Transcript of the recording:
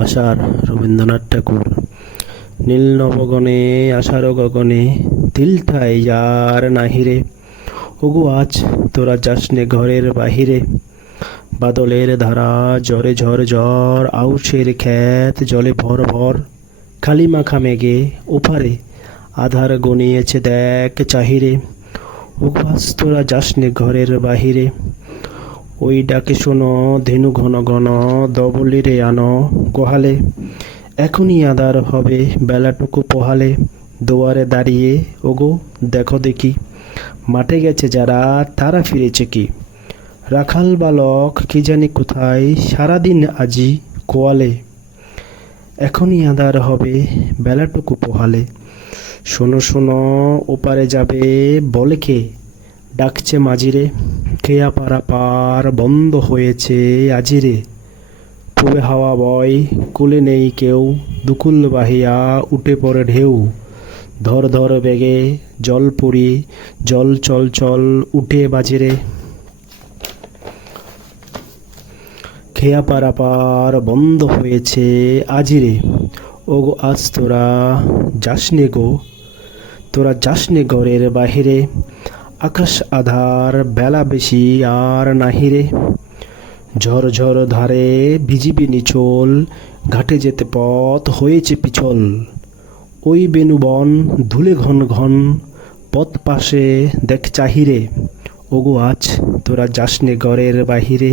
আষাঢ় রবীন্দ্রনাথ ঠাকুর। নীল নবগণে, আষাঢ় গগনে তিলটাই যার নাহিরে। ওগো আজ তোরা যাসনে ঘরের বাহিরে। বাদলের ধারা জ্বরে ঝড় ঝড় আউশের ক্ষেত জলে ভর ভর। খালি মাখা মেঘে ওপারে আধার গনিয়েছে দেখ চাহিরে। ওগো আজ তোরা যাসনে ঘরের বাহিরে। ওই ডাকে শোনো, ধেনু ঘন ঘন, দবলিরে আনো গোহালে। এখনই আদার হবে বেলাটুকু পোহালে, দুয়ারে দাঁড়িয়ে, ওগো দেখো দেখি, মাঠে গেছে যারা, তারা ফিরেছে কি? রাখাল বালক কি জানি কোথায়, সারাদিন আজি কোয়ালে। এখনই আদার হবে বেলাটুকু পোহালে। শোনো শোনো, ওপারে যাবে বলে কে ডাকছে মাঝিরে। খেয়া পারা পার বন্ধ হয়েছে আজিরে। পূবে হাওয়া বয়, কুলে নেই কেউ, দুকুল বাহিয়া উঠে পড়ে ঢেউ। ধর ধর বেগে জল পুরি, জল চল চল উঠে বাজিরে। খেয়া পারা পার বন্ধ হয়েছে আজিরে। ও গো আজ তোরা যাসনে গো, তোরা যাসনে ঘরের বাহিরে। আকাশ আধার বেলা বেশি আর নাহিরে ঝর ঝর ধারে ভিজিবি নিচল, ঘাটে যেতে পথ হয়েছে পিছল। ওই বেনুবন ধুলে ঘন ঘন, পথ পাশে দেখ চাহিরে। ওগো আজ তোরা যাসনে ঘরের বাহিরে।